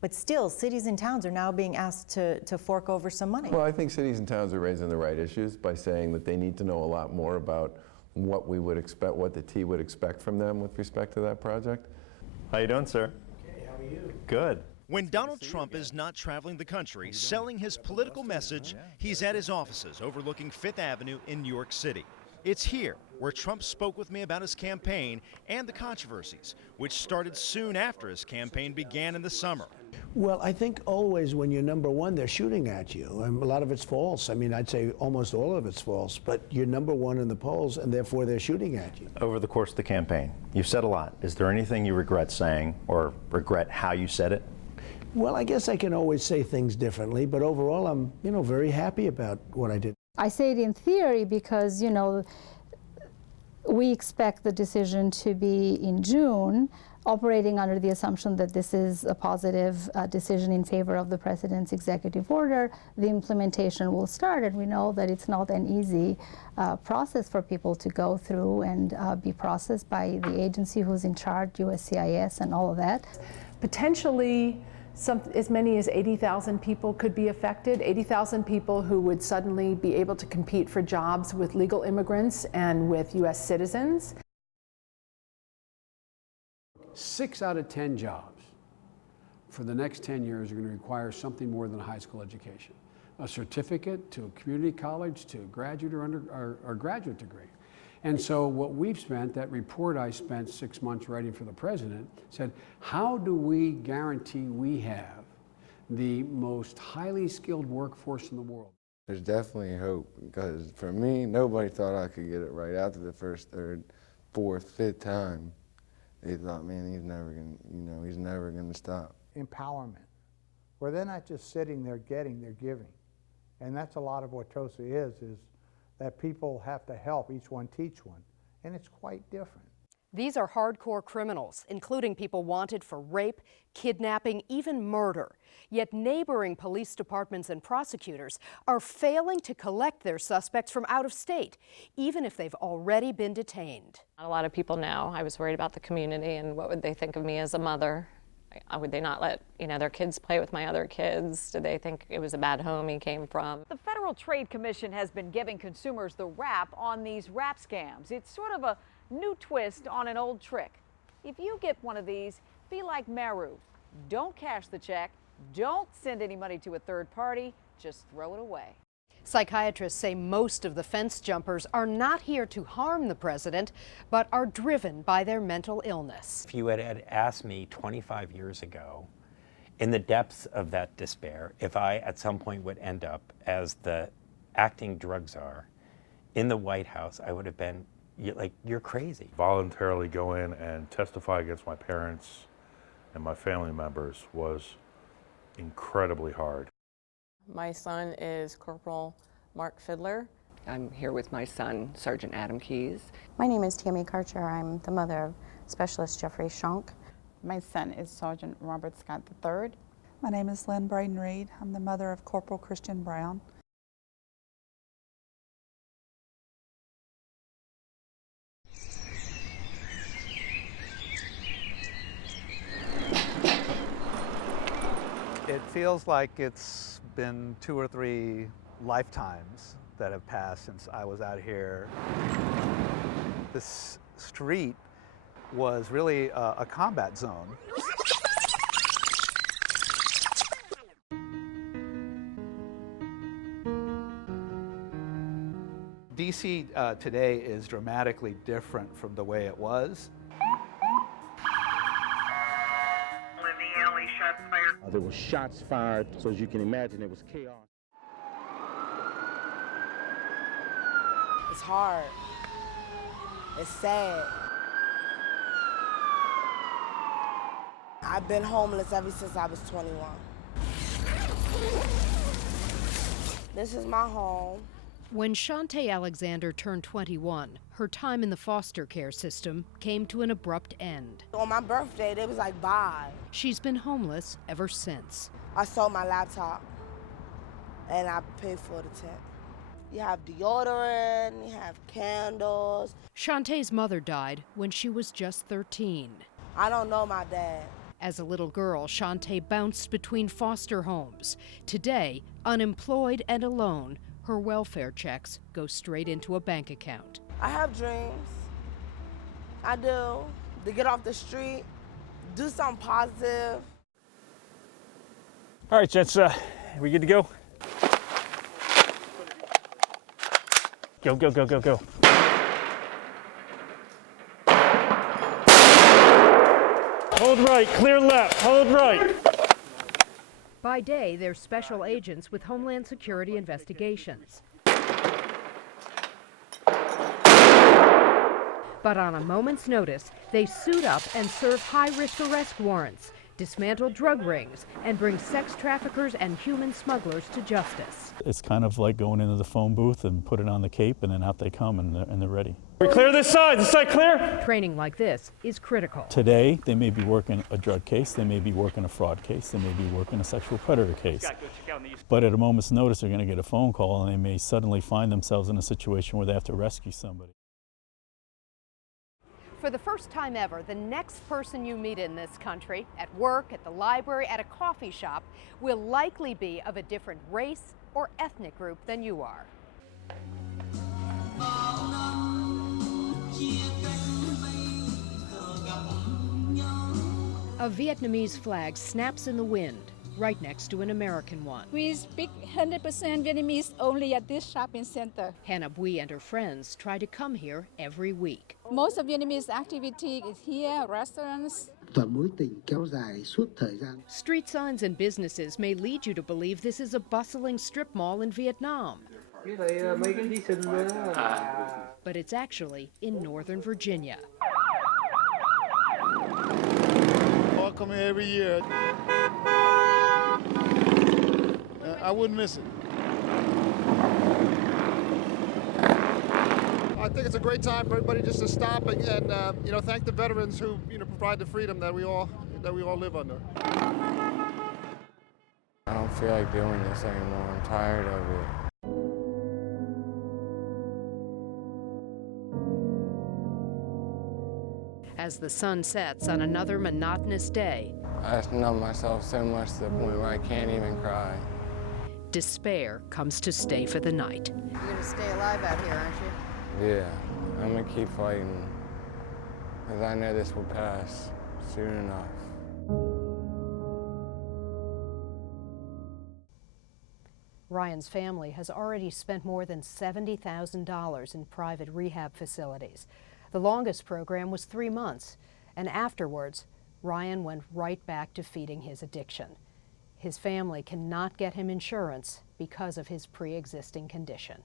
But still, cities and towns are now being asked to fork over some money. Well, I think cities and towns are raising the right issues by saying that they need to know a lot more about what we would expect, what the T would expect from them with respect to that project. How you doing, sir? Okay, how are you? Good. When Donald Trump is not traveling the country selling his political message, he's at his offices overlooking Fifth Avenue in New York City. It's here where Trump spoke with me about his campaign and the controversies, which started soon after his campaign began in the summer. Well, I think always when you're number one, they're shooting at you. And a lot of it's false. I mean, I'd say almost all of it's false. But you're number one in the polls, and therefore they're shooting at you. Over the course of the campaign, you've said a lot. Is there anything you regret saying or regret how you said it? Well, I guess I can always say things differently, but overall I'm, very happy about what I did. I say it in theory because, we expect the decision to be in June, operating under the assumption that this is a positive decision in favor of the president's executive order. The implementation will start, and we know that it's not an easy process for people to go through and be processed by the agency who's in charge, USCIS and all of that. Potentially, as many as 80,000 people could be affected, 80,000 people who would suddenly be able to compete for jobs with legal immigrants and with U.S. citizens. 6 out of 10 jobs for the next 10 years are going to require something more than a high school education. A certificate to a community college to a graduate or graduate degree. And so what we've spent, that report I spent 6 months writing for the president, said, how do we guarantee we have the most highly skilled workforce in the world? There's definitely hope, because for me, nobody thought I could get it right after the first, third, fourth, fifth time. They thought, man, he's never gonna stop. Empowerment, where they're not just sitting there getting, they're giving. And that's a lot of what TOSA is that people have to help each one teach one, and it's quite different. These are hardcore criminals, including people wanted for rape, kidnapping, even murder. Yet neighboring police departments and prosecutors are failing to collect their suspects from out of state, even if they've already been detained. Not a lot of people know. I was worried about the community and what would they think of me as a mother. Would they not let their kids play with my other kids? Did they think it was a bad home he came from? The Federal Trade Commission has been giving consumers the rap on these rap scams. It's sort of a new twist on an old trick. If you get one of these, be like Murrow. Don't cash the check. Don't send any money to a third party. Just throw it away. Psychiatrists say most of the fence jumpers are not here to harm the president, but are driven by their mental illness. If you had asked me 25 years ago, in the depths of that despair, if I at some point would end up as the acting drug czar in the White House, I would have been like, you're crazy. Voluntarily go in and testify against my parents and my family members was incredibly hard. My son is Corporal Mark Fiddler. I'm here with my son, Sergeant Adam Keyes. My name is Tammy Karcher. I'm the mother of Specialist Jeffrey Shonk. My son is Sergeant Robert Scott III. My name is Lynn Braden Reed. I'm the mother of Corporal Christian Brown. It feels like it's been 2 or 3 lifetimes that have passed since I was out here. This street was really a combat zone. DC today is dramatically different from the way it was. There were shots fired, so as you can imagine, it was chaos. It's hard. It's sad. I've been homeless ever since I was 21. This is my home. When Shantae Alexander turned 21, her time in the foster care system came to an abrupt end. On my birthday, they was like, bye. She's been homeless ever since. I sold my laptop, and I paid for the tent. You have deodorant, you have candles. Shantae's mother died when she was just 13. I don't know my dad. As a little girl, Shantae bounced between foster homes. Today, unemployed and alone, her welfare checks go straight into a bank account. I have dreams. I do. To get off the street, do something positive. All right, gents, we good to go? Go, go, go, go, go. Hold right, clear left, hold right. By day, they're special agents with Homeland Security investigations. But on a moment's notice, they suit up and serve high-risk arrest warrants, dismantle drug rings, and bring sex traffickers and human smugglers to justice. It's kind of like going into the phone booth and put it on the cape, and then out they come, and they're ready. We clear this side clear? Training like this is critical. Today, they may be working a drug case, they may be working a fraud case, they may be working a sexual predator case. But at a moment's notice, they're going to get a phone call, and they may suddenly find themselves in a situation where they have to rescue somebody. For the first time ever, the next person you meet in this country, at work, at the library, at a coffee shop, will likely be of a different race or ethnic group than you are. A Vietnamese flag snaps in the wind, right next to an American one. We speak 100% Vietnamese only at this shopping center. Hannah Bui and her friends try to come here every week. Most of Vietnamese activity is here, restaurants. Street signs and businesses may lead you to believe this is a bustling strip mall in Vietnam. But it's actually in Northern Virginia. I come here every year. I wouldn't miss it. I think it's a great time for everybody just to stop and thank the veterans who provide the freedom that we all live under. I don't feel like doing this anymore. I'm tired of it. As the sun sets on another monotonous day, I just numb myself so much to the point where I can't even cry. despair comes to stay for the night. You're going to stay alive out here, aren't you? Yeah, I'm gonna keep fighting, because I know this will pass soon enough. Ryan's family has already spent more than $70,000 in private rehab facilities. The longest program was 3 months, and afterwards, Ryan went right back to feeding his addiction. His family cannot get him insurance because of his pre-existing condition.